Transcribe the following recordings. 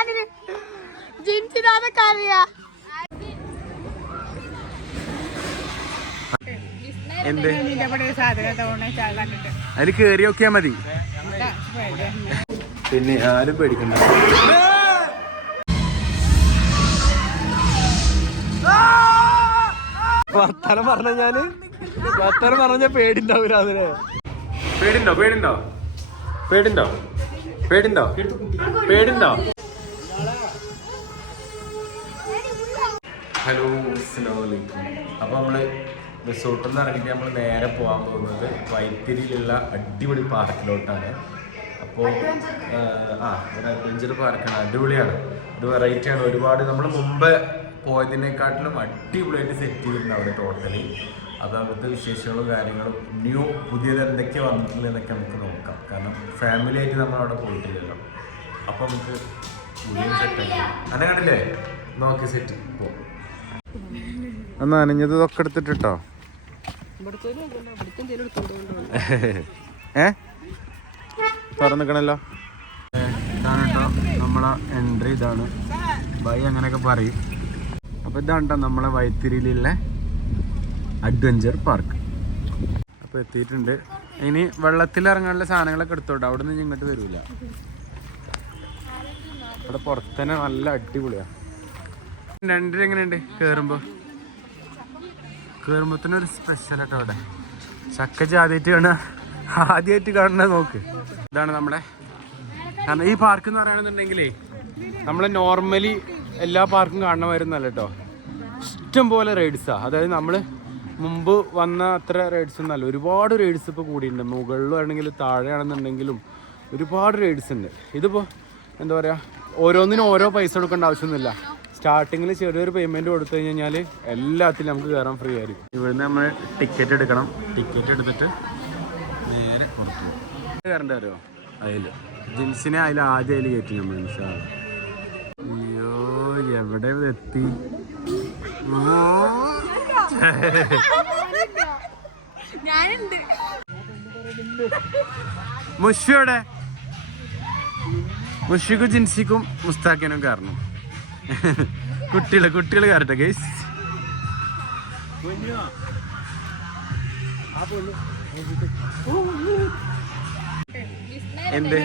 ഞാനിത് ജിൻസിനാന്നൊക്കെ അറിയാ എന്ത്? അതിൽ കേറി നോക്കിയാ മതി. പിന്നെ ആരും പേടിക്കണ്ട. വർത്താനം പറഞ്ഞ ഞാൻ? വർത്താനം പറഞ്ഞ പേടിണ്ടാവൂല അതിന്. പേടിണ്ടോ? പേടിണ്ടോ? പേടിണ്ടോ? പേടിണ്ടോ? പേടിണ്ടോ? ഹലോ അസ്സലാമലൈക്കും. അപ്പോൾ നമ്മൾ റിസോർട്ടിൽ നിന്ന് ഇറങ്ങിയിട്ട് നമ്മൾ നേരെ പോകാൻ പോകുന്നത് വൈത്തിരിയിലുള്ള അടിപൊളി പാർക്കിലോട്ടാണ്. അപ്പോൾ ആ ഒരു അഡ്വഞ്ചർ പാർക്കാണ് അടിപൊളിയാണ്. ഇത് വെറൈറ്റി ആണ്. ഒരുപാട് നമ്മൾ മുമ്പ് പോയതിനെക്കാട്ടിലും അടിപൊളിയായിട്ട് സെറ്റ് ചെയ്തിട്ടുണ്ട് അവിടെ ടോട്ടലി അത് അവിടുത്തെ വിശേഷങ്ങളും കാര്യങ്ങളും ന്യൂ പുതിയത് എന്തൊക്കെ വന്നിട്ടുള്ളത് എന്നൊക്കെ നമുക്ക് നോക്കാം. കാരണം ഫാമിലി ആയിട്ട് നമ്മൾ അവിടെ പോയിട്ടില്ലല്ലോ. അപ്പോൾ നമുക്ക് പുതിയ സെറ്റ് അങ്ങനെ കണ്ടില്ലേ? നോക്കി സെറ്റ് പോ. ഒന്ന് അനഞ്ഞത് ഇതൊക്കെ എടുത്തിട്ടോ ഏ? തുറന്നിക്കണല്ലോ ഇതാണ് നമ്മളെ എൻട്രി ഇതാണ്. ബൈ അങ്ങനെയൊക്കെ പറയും. അപ്പൊ ഇതാണ് കേട്ടോ നമ്മളെ വൈത്തിരിയിലുള്ള അഡ്വഞ്ചർ പാർക്ക് അപ്പൊ എത്തിയിട്ടുണ്ട്. ഇനി വെള്ളത്തിൽ ഇറങ്ങാനുള്ള സാധനങ്ങളൊക്കെ എടുത്തോട്ടോ. അവിടെ നിന്ന് ഇങ്ങോട്ട് വരൂല. ഇവിടെ പുറത്തന്നെ നല്ല അടിപൊളിയാ. രണ്ടര എങ്ങനെയുണ്ട് കേറുമ്പോ? ഒരു സ്പെഷ്യൽ ആട്ടോ അവിടെ. ചക്കച്ച് ആദ്യമായിട്ട് കാണുക ആദ്യമായിട്ട് കാണുന്നത് നോക്ക്. ഇതാണ് നമ്മുടെ കാരണം ഈ പാർക്ക് എന്ന് പറയുകയാണെന്നുണ്ടെങ്കിലേ നമ്മൾ നോർമലി എല്ലാ പാർക്കും കാണുന്ന വരുന്നല്ല കേട്ടോ. ഇഷ്ടം പോലെ റൈഡ്സാണ് അതായത് നമ്മൾ മുമ്പ് വന്ന അത്ര റൈഡ്സ് ഒന്നല്ല ഒരുപാട് റൈഡ്സ് ഇപ്പോൾ കൂടിയിട്ടുണ്ട്. മുകളിലും ആണെങ്കിലും താഴെയാണെന്നുണ്ടെങ്കിലും ഒരുപാട് റൈഡ്സ് ഉണ്ട്. ഇതിപ്പോൾ എന്താ പറയുക ഓരോന്നിനും ഓരോ പൈസ കൊടുക്കേണ്ട ആവശ്യമൊന്നുമില്ല. സ്റ്റാർട്ടിങ്ങിൽ ചെറിയൊരു പേയ്മെന്റ് കൊടുത്തു കഴിഞ്ഞാൽ എല്ലാത്തിലും നമുക്ക് കയറാൻ ഫ്രീ ആയിരിക്കും. ഇവിടുന്ന് നമ്മൾ ടിക്കറ്റ് എടുക്കണം. ടിക്കറ്റ് എടുത്തിട്ട് നേരെ പുറത്തു പോകും കയറേണ്ട അറിയോ അതിൽ ജിൻസിനെ അതിൽ ആദ്യം അതിൽ കയറ്റി നമ്മൾ അയ്യോ എവിടെ എത്തി? മുഷിയുടെ മുഷിക്കും ജിൻസിക്കും മുസ്താക്കിനും കാരണം കുട്ടികൾ കുട്ടികൾ കയറട്ടെ ഗൈസ് എന്ത്?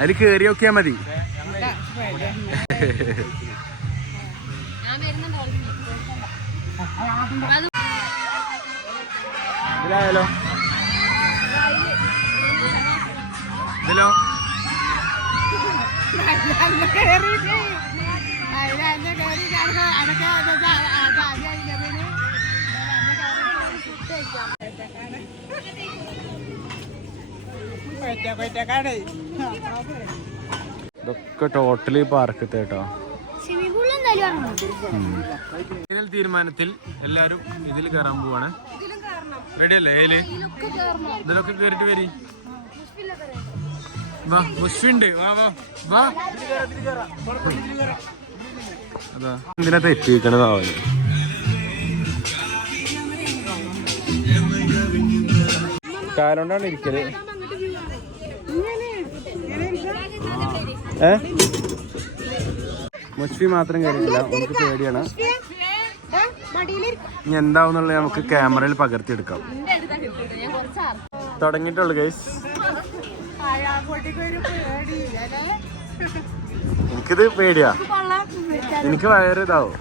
അതിൽ കേറി നോക്കിയാ മതി. ഇതിലായാലോ? ഇതിലോ? അത് പിന്നെ ഇതൊക്കെ ടോട്ടലി പാർക്ക് കേട്ടോ തീരുമാനത്തിൽ എല്ലാരും ഇതിൽ കയറാൻ പോവാണ്. റെഡി അല്ലേ? ഏൽ? ഇതിലൊക്കെ കേറിട്ട് വരി. വാ മുഷ്ഫിണ്ട് വാ വാ വാ. അതാ. എന്തിനാ തെറ്റിക്കണതാവൽ കാലോണ്ടാണ് ഇരിക്കൽ ഏ? മുഷ്ഫി മാത്രം കയറിയില്ല നമുക്ക് പേടിയാണ്. ഇനി എന്താവുന്നുള്ളത് നമുക്ക് ക്യാമറയിൽ പകർത്തിയെടുക്കാം. ഞാൻ കുറച്ച് തുടങ്ങിയിട്ടുള്ളു ഗൈസ് എനിക്കിത് പേടിയാ. എനിക്ക് വയറ് ഇതാവും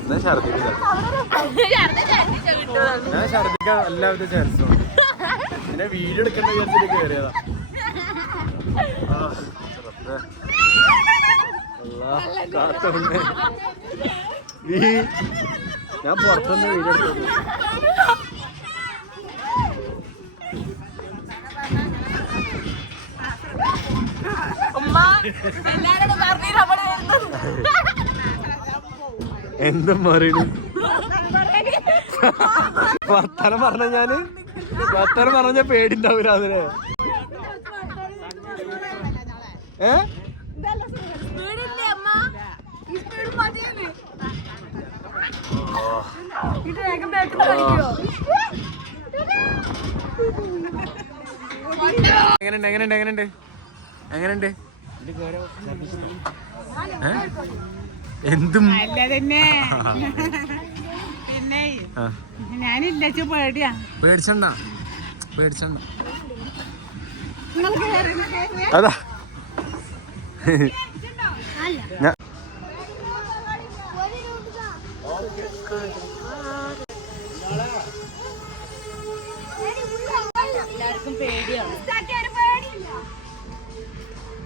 ഞാൻ ഛർദിക്കാം ഞാൻ എല്ലാവിധ ചാൻസും ഉണ്ട് പിന്നെ വീഡിയോ എടുക്കേണ്ട വിചാരിച്ചിട്ട് കയറിയതാ കാത്തോണ്ട്. ഞാൻ പുറത്തുനിന്ന് വീഡിയോ എടുത്തു എന്തും പറയണു. വർത്താനം പറഞ്ഞ ഞാൻ? വർത്താനം പറഞ്ഞ പേടിണ്ടാവൂല അതിന്. ഏ? എങ്ങനെയുണ്ട് എങ്ങനെയുണ്ട് എങ്ങനെയുണ്ട്? എങ്ങനെയുണ്ട്? എന്തും? പിന്നെ ഞാനില്ല പേടിയാ. പേടിച്ചണ്ട. പേടിച്ചണ്ട. അതാ. ഞാൻ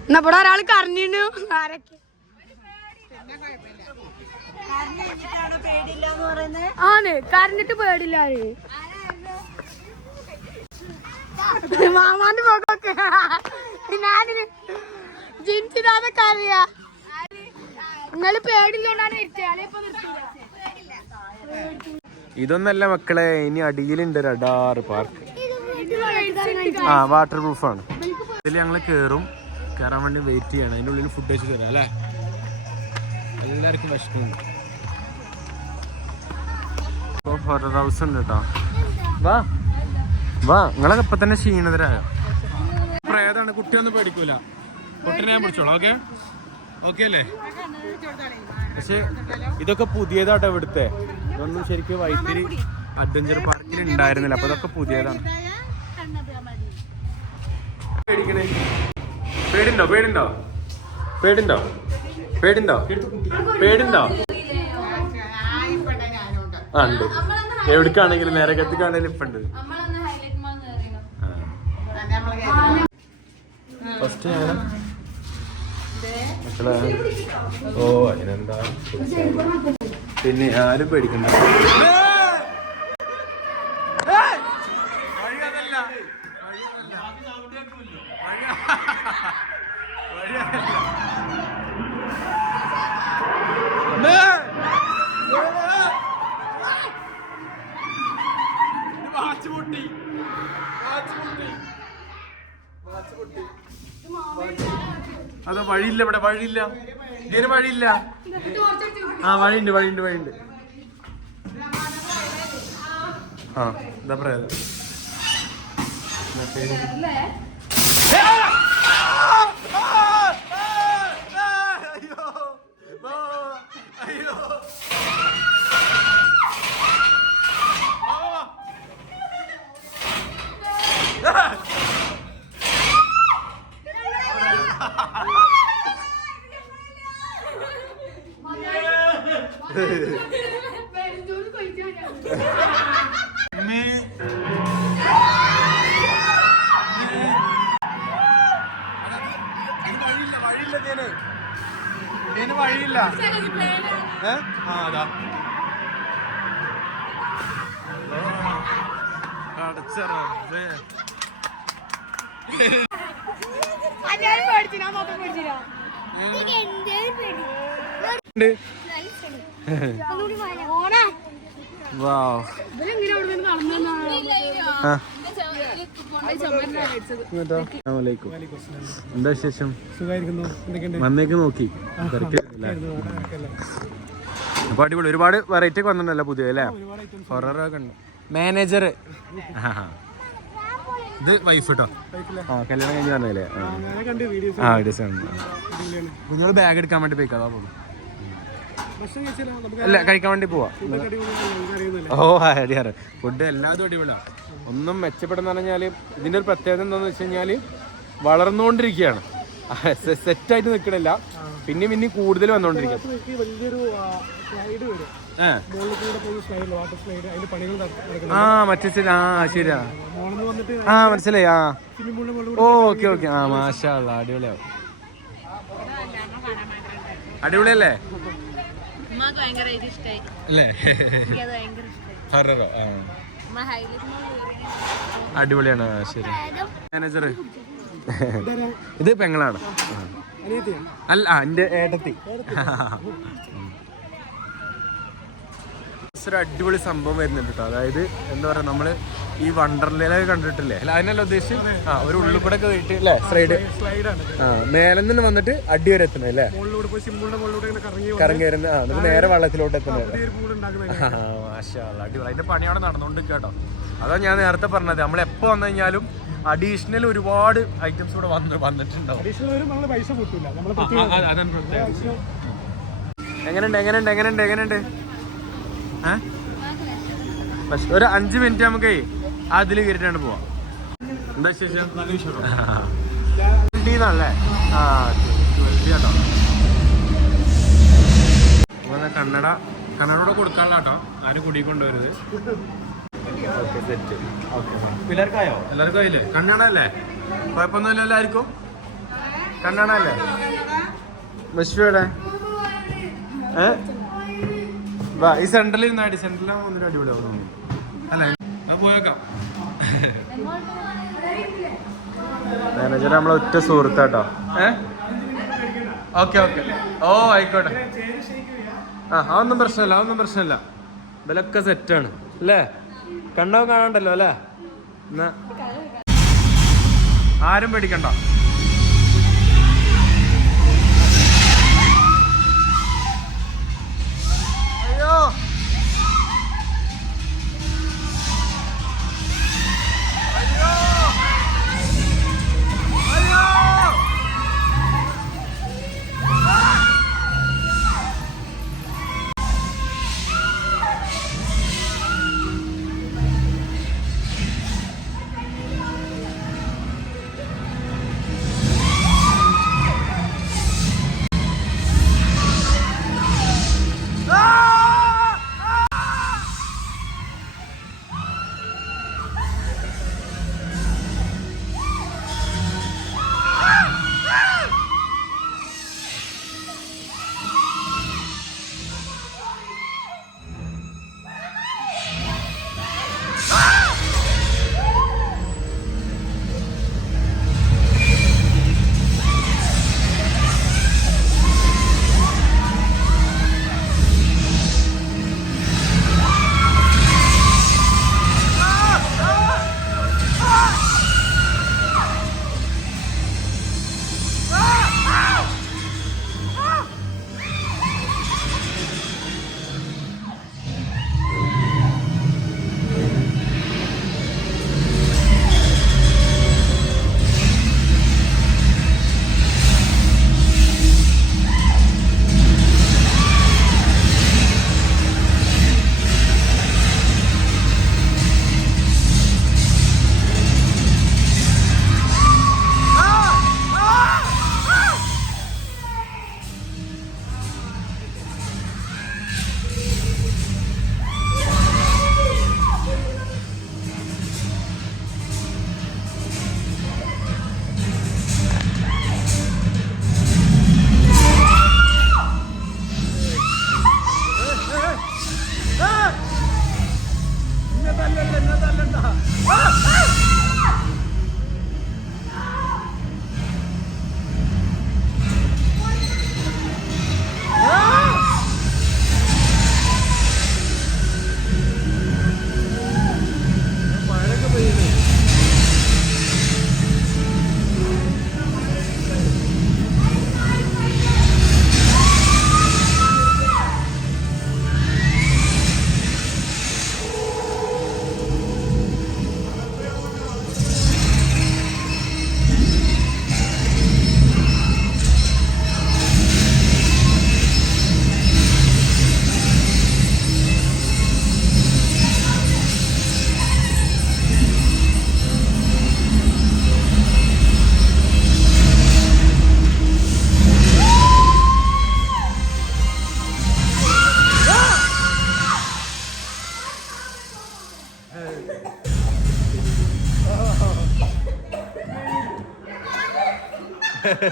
എന്നാ ഇവിടെ ഒരാൾ കരഞ്ഞിരുന്നു. ആരൊക്കെ? ആണ് കരഞ്ഞിട്ട് പേടില്ല മാമാന്റെ മുഖമൊക്കെ ഞാനിന് ജിൻസിനാതെ കറിയാ നിങ്ങൾ പേടില്ലോണ്ടാണ് നിർത്തിയാലേ ഇപ്പൊ നിർത്തില്ല ഇതൊന്നല്ല മക്കളെ ഇനി അടിയിലുണ്ട് റഡാർ പാർക്ക്. ആ വാട്ടർ പ്രൂഫാണ് ഇതിൽ ഞങ്ങൾ കയറും കയറാൻ വേണ്ടി വെയിറ്റ് ചെയ്യണം. അതിന്റെ ഉള്ളിൽ ഫുഡ് വെച്ച് തരാം അല്ലേ? എല്ലാവർക്കും വിഷമമുണ്ട് ഇപ്പോൾ ഹൊറർ ഹൗസ് ഉണ്ട് കേട്ടോ വാ. വാ. നിങ്ങളൊക്കെ ഇപ്പം തന്നെ ക്ഷീണിതരായോ? പ്രേതാണ് കുട്ടിയൊന്നും പേടിക്കൂല. കുട്ടിനെ ഞാൻ പിടിച്ചോളാം ഓക്കെ ഓക്കെ അല്ലേ? പക്ഷെ ഇതൊക്കെ പുതിയതാട്ടോ ഇവിടുത്തെ. ഇതൊന്നും ശരിക്കും വൈത്തിരി അഡ്വഞ്ചർ പാർക്കിൽ ഉണ്ടായിരുന്നില്ല അപ്പൊ ഇതൊക്കെ പുതിയതാണ്. പേടിക്കണേ. പേടിണ്ടോ? പേടിണ്ടോ? പേടിണ്ടോ? പേടിണ്ടോ? പേടിണ്ടോ? ആ ഉണ്ട്. എവിടേക്കാണെങ്കിലും നേരെ കത്തിക്കാണെങ്കിലും ഇപ്പൊ ഉണ്ട് ഫസ്റ്റ് ഞാൻ മക്കളെ. ഓ അതിനെന്താ? പിന്നെ ആരും പേടിക്കണ്ട. അതോ വഴിയില്ല ഇവിടെ വഴിയില്ല. ഇതിന് വഴിയില്ല. ആ വഴിയുണ്ട് വഴിയുണ്ട് വഴിയുണ്ട്. ആ എന്താ പറയാ എന്താ വിശേഷം? വന്നേക്ക് നോക്കി. അപ്പൊ അടിപൊളി. ഒരുപാട് വെറൈറ്റി ഒക്കെ വന്നിട്ടുണ്ടല്ലോ പുതിയ അല്ലേ? ഹൊററൊക്കെ ഉണ്ട്. മാനേജർ ഇത് വൈഫ് കേട്ടോ ആ കല്യാണം കഴിഞ്ഞ് പറഞ്ഞല്ലേ ആ. വീഡിയോസ് നിങ്ങൾ ബാഗ് എടുക്കാൻ വേണ്ടി പോയിക്കാ പോകും അല്ല കഴിക്കാൻ വേണ്ടി പോവാ. ഓ അടിയാറ് ഫുഡ് എല്ലാതും അടിപൊളിയാണ് ഒന്നും മെച്ചപ്പെടുന്ന പറഞ്ഞാൽ ഇതിന്റെ ഒരു പ്രത്യേകത എന്താന്ന് വെച്ച് കഴിഞ്ഞാൽ വളർന്നുകൊണ്ടിരിക്കുകയാണ്. സെറ്റായിട്ട് നിൽക്കണില്ല പിന്നെ പിന്നെ കൂടുതൽ വന്നുകൊണ്ടിരിക്കുക ആ. മറ്റേ ആ ശരിയാ. ആ മനസ്സിലായി ആ. Okay okay. ആ മാഷാ അടിപൊളിയാവും. അടിപൊളിയല്ലേ? അടിപൊളിയാണ് ശരി. മാനേജർ ഇത് പെങ്ങളാണ്. അല്ല എന്റെ ഏട്ടത്തി. ഒരു അടിപൊളി സംഭവം വരുന്നുണ്ട് കേട്ടോ അതായത് എന്താ പറയാ നമ്മൾ ഈ വണ്ടർലയിലൊക്കെ കണ്ടിട്ടില്ലേ? അല്ല അതിനല്ല ഉദ്ദേശിച്ച് ആ ഒരു ഉള്ളിൽ കൂടെ പോയിട്ട് അല്ലേ? സ്ലൈഡ് ആ മേലെ നിന്ന് വന്നിട്ട് അടി വരെ എത്തുന്നത് അല്ലേ? കറങ്ങി വരുന്ന ആ എന്നിട്ട് നേരെ വള്ളത്തിലോട്ട് എത്തുന്നത്. അല്ലാ, അടിപൊളി. അതിന്റെ പണിയാണ് നടന്നുകൊണ്ട് കേട്ടോ അതാ ഞാൻ നേരത്തെ പറഞ്ഞത്. നമ്മൾ എപ്പോ വന്നു കഴിഞ്ഞാലും അഡീഷണൽ ഒരുപാട് ഐറ്റംസ് ഇവിടെ വന്ന് വന്നിട്ടുണ്ടാവും. നമ്മൾ നമ്മൾ എങ്ങനെയുണ്ട് എങ്ങനെയുണ്ട് എങ്ങനെയുണ്ട് എങ്ങനെയുണ്ട്? പക്ഷെ ഒരു അഞ്ച് മിനിറ്റ് നമുക്ക് അതിൽ കയറിട്ടാണ് പോവാം. എന്താ വിശേഷം? നല്ല വിശേഷം. അല്ലേ ആ കേട്ടോ കന്നഡ കന്നഡ കൊടുക്കാനുള്ള കേട്ടോ. ആരും കുടി കൊണ്ടുവരുത് ഓക്കെ സെറ്റ്. ഓക്കെ പിള്ളേർക്കായോ? എല്ലാവർക്കും ആയില്ലേ? കന്നഡ അല്ലേ കുഴപ്പമൊന്നുമില്ല എല്ലാവർക്കും? കന്നഡ അല്ലേ മഷ്വയുടെ ഏ? വാ ഈ സെന്ററിൽ സെന്ററിൽ ഒന്നിനും അടിപൊളിയാവും അല്ലേ? പോയേക്കാം. മാനേജർ നമ്മളെ ഒറ്റ സുഹൃത്താട്ടോ. ഏ? Okay okay. ഓ ആയിക്കോട്ടെ. ആ അതൊന്നും പ്രശ്നമില്ല അതൊന്നും പ്രശ്നമില്ല. ഇവലൊക്കെ സെറ്റാണ് അല്ലേ? കണ്ടോ കാണണ്ടല്ലോ അല്ലേ? എന്നാ. ആരും പേടിക്കണ്ട.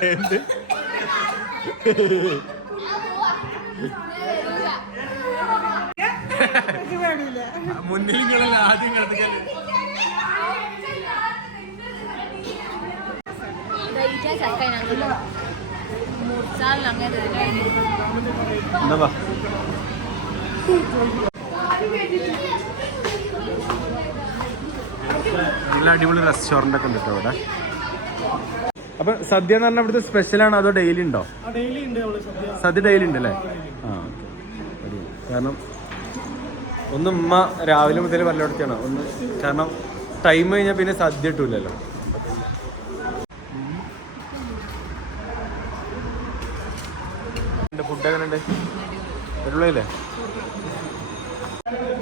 എന്ത് മുന്നിൽ നിങ്ങളല്ല ആദ്യം കിടത്തിക്കാൻ നല്ല അടിപൊളി റെസ്റ്റോറന്റ് ഒക്കെ ഉണ്ട് കേട്ടോ ഇവിടെ. അപ്പൊ സദ്യ എന്ന് പറഞ്ഞാൽ ഇവിടുത്തെ സ്പെഷ്യൽ ആണോ അതോ ഡെയിലി ഉണ്ടോ? സദ്യ. ഡെയിലി ഉണ്ട് അല്ലേ ആ ഓക്കെ കാരണം ഒന്ന് ഉമ്മ രാവിലെ മുതൽ പലയിടത്താണ് ഒന്ന് കാരണം ടൈം കഴിഞ്ഞാൽ പിന്നെ സദ്യ കിട്ടൂലല്ലോ. ഫുഡ് എങ്ങനെ ഉണ്ട് അടിപൊളിയല്ലേ?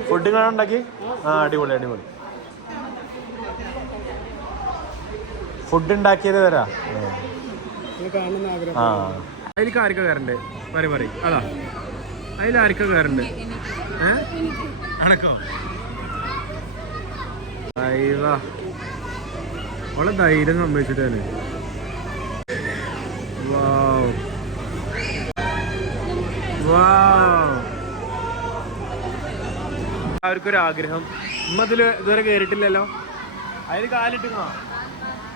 ഫുഡ് കാണാൻ ഉണ്ടാക്കി? ആ അടിപൊളി അടിപൊളി. ഫുഡ് ഉണ്ടാക്കിയത് തരാ ആ. അതിലേക്ക് ആർക്കാ കയറണ്ടേ? പറയും പറയും. അതാ. അതിൽ ആർക്കാ കയറണ്ട്? ഏ? അണക്കോ അവളെ ധൈര്യം സംഭവിച്ചിട്ടാണ്. വാവ്. വാവ്. അവർക്കൊരു ആഗ്രഹം ഉമ്മ അതിൽ ഇതുവരെ കേറിട്ടില്ലല്ലോ അതിൽ കാലിട്ടുങ്ങോ?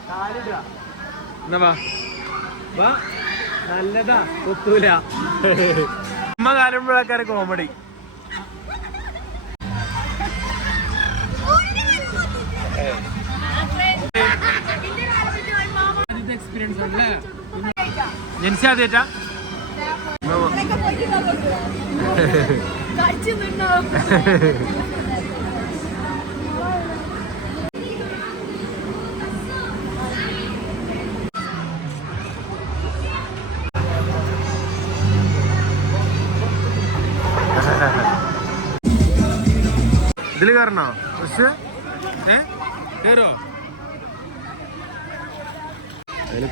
എന്നാ വാ. വാ. നല്ലതാ. കൊത്തൂല അമ്മ കാലുമ്പോഴാക്കാരെ കോമഡി എക്സ്പീരിയൻസ് അല്ലേ? ജനിച്ച ആദ്യമായിട്ടാ? കഴിച്ചു നിന്നോ ഇതിൽ കയറണോ? പക്ഷെ ഏ? കയറോ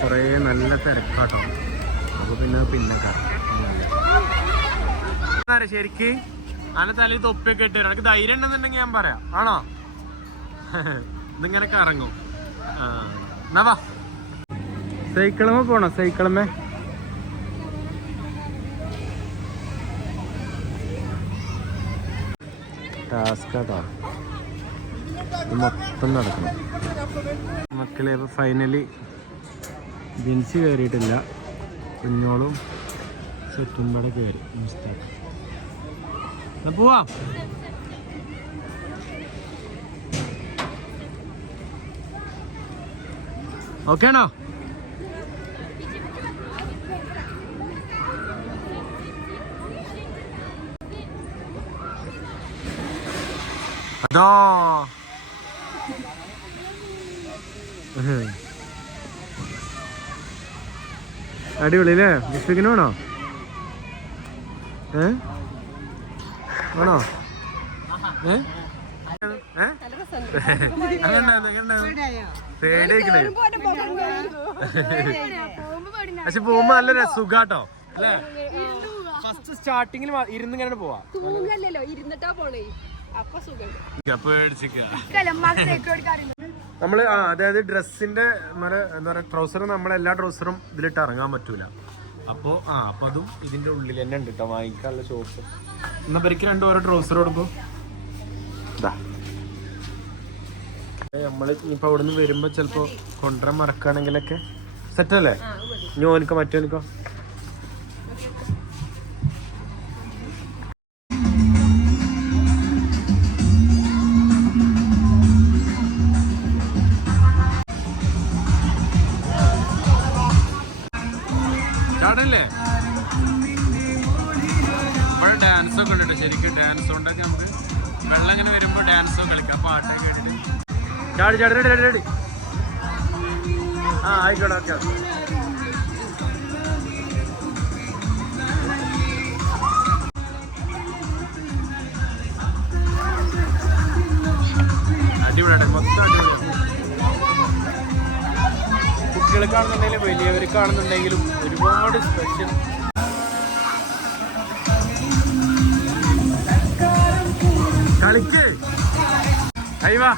കുറേ നല്ല തിരക്കാട്ടോ. അപ്പൊ പിന്നെ പിന്നെ ശരിക്ക്? അല്ല തലയിൽ തൊപ്പിയൊക്കെ ഇട്ട് എനിക്ക് ധൈര്യം ഉണ്ടെന്നുണ്ടെങ്കിൽ ഞാൻ പറയാം. ആണോ? ഇതിങ്ങനെ കറങ്ങും. എന്നാ വാ. സൈക്കിളമ്മ പോണോ? സൈക്കിളുമേ ടാസ്ക് ഇത് മൊത്തം നടക്കണം. മക്കളെ അപ്പോൾ ഫൈനലി ജിൻസി കയറിയിട്ടില്ല കുഞ്ഞോളും സെറ്റും കൂടെ കയറി നമസ്കാരം. പോവാ? ഓക്കെ ആണോ? അതോ അടിപൊളി അല്ലേ മുസ്ലിക്കിന് വേണോ? ഏ? വേണോ? ഏ? പക്ഷെ പോകുമ്പോ നല്ല സുഖാട്ടോ. അല്ലേ? ഫസ്റ്റ് സ്റ്റാർട്ടിങ്ങിൽ ഇരുന്ന് ഇങ്ങനെ പോവാ. തൂങ്ങല്ലോ ഇരുന്നിട്ടാ പോണേ. നമ്മൾ അതായത് ഡ്രസ്സിന്റെ നമ്മുടെ എന്താ പറയാ ട്രൗസർ നമ്മളെ എല്ലാ ട്രൗസറും ഇതിലിട്ട് ഇറങ്ങാൻ പറ്റൂല. അപ്പോ ആ അപ്പൊ അതും ഇതിന്റെ ഉള്ളിൽ തന്നെ ഉണ്ട് കേട്ടോ വാങ്ങിക്കാനുള്ള ഷോപ്പ് എന്നാ പരിക്ക് രണ്ടും ഓരോ ട്രൗസർ കൊടുക്കും. നമ്മൾ ഇപ്പൊ അവിടെ നിന്ന് വരുമ്പോ ചിലപ്പോ കൊണ്ടുവരാൻ മറക്കുകയാണെങ്കിലൊക്കെ സെറ്റ് അല്ലേ? ഞോനിക്കോ മറ്റോനിക്കോ? ഇവിടെ ഡാൻസ് ഒക്കെ ഉണ്ട് ശരിക്കും ഡാൻസ് കൊണ്ടൊക്കെ നമുക്ക് വെള്ളം ഇങ്ങനെ വരുമ്പോൾ ഡാൻസും കളിക്കാം പാട്ടൊക്കെ കേട്ടിട്ട്. ചാടി ചാടി ചാടി ആ ആയിക്കോട്ടെ ഓക്കെ അടിപൊളിയാണ് മൊത്തം അടിപൊളിയാണ് കുട്ടികൾക്കാണെന്നുണ്ടെങ്കിലും വലിയവർക്കാണെന്നുണ്ടെങ്കിലും ഒരുപാട് സ്പെഷ്യൽ അയ്യവാ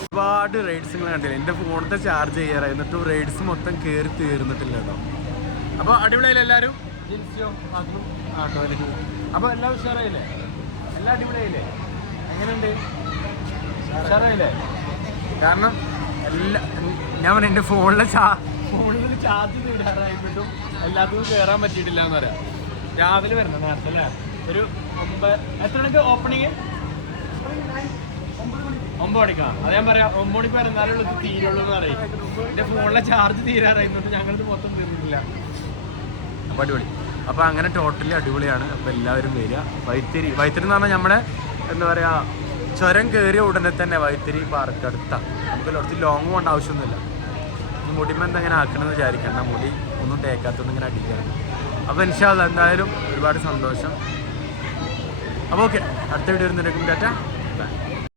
ഒരുപാട് റൈഡ്സുകൾ കണ്ടില്ല? എന്റെ ഫോണത്തെ ചാർജ് ചെയ്യാറായി. എന്നിട്ടും റൈഡ്സ് മൊത്തം കയറി തീർന്നിട്ടില്ല കേട്ടോ. അപ്പോൾ അടിപൊളിയല്ലേ എല്ലാവരും ജിൻസിയോ അതും ആട്ടോ അപ്പോൾ എല്ലാം ഉഷാറായില്ലേ? എല്ലാ അടിപൊളിയായില്ലേ? എങ്ങനെയുണ്ട്? ഉഷാറായില്ലേ? കാരണം എല്ലാ ഞാൻ പറഞ്ഞു എന്റെ ഫോണിലെ ചാ ഫോണിൽ ചാർജ് തീരാറായിട്ടും എല്ലാത്തിനും കയറാൻ പറ്റിയിട്ടില്ല എന്ന് പറയാം. രാവിലെ വരണം നേരത്തെ അല്ലേ? ഒരു ഒമ്പത് എത്ര മണിക്ക് ഓപ്പണിങ് ഒമ്പത് മണിക്കാ. അത് ഞാൻ പറയാം ഒമ്പത് മണിക്ക് വരുന്നാലേ ഉള്ളൂ ഇത് തീരുള്ളൂ എന്ന് പറയും. എന്റെ ഫോണിലെ ചാർജ് തീരാറായിരുന്നുണ്ട് ഞങ്ങളിത് മൊത്തം തീർന്നിട്ടില്ല. അടിപൊളി. അപ്പോൾ അങ്ങനെ ടോട്ടലി അടിപൊളിയാണ്. അപ്പോൾ എല്ലാവരും വരിക. വൈത്തിരി വൈത്തിരി എന്ന് പറഞ്ഞാൽ നമ്മുടെ എന്താ പറയുക ചുരം കയറിയ ഉടനെ തന്നെ വൈത്തിരി പാർക്ക് അടുത്താണ് നമുക്ക് കുറച്ച് ലോങ് പോകേണ്ട ആവശ്യമൊന്നുമില്ല. ഇനി മുടിമ എന്തെങ്ങനെ ആക്കണമെന്ന് വിചാരിക്കണ്ട. മുടി ഒന്നും തേക്കാത്തൊന്നും ഇങ്ങനെ അടിക്കാറുണ്ട്. അപ്പോൾ ഇൻഷാല്ല എന്തായാലും ഒരുപാട് സന്തോഷം. അപ്പോൾ ഓക്കെ അടുത്ത വീഡിയോ വരുന്നതിനേക്കും ടാറ്റ.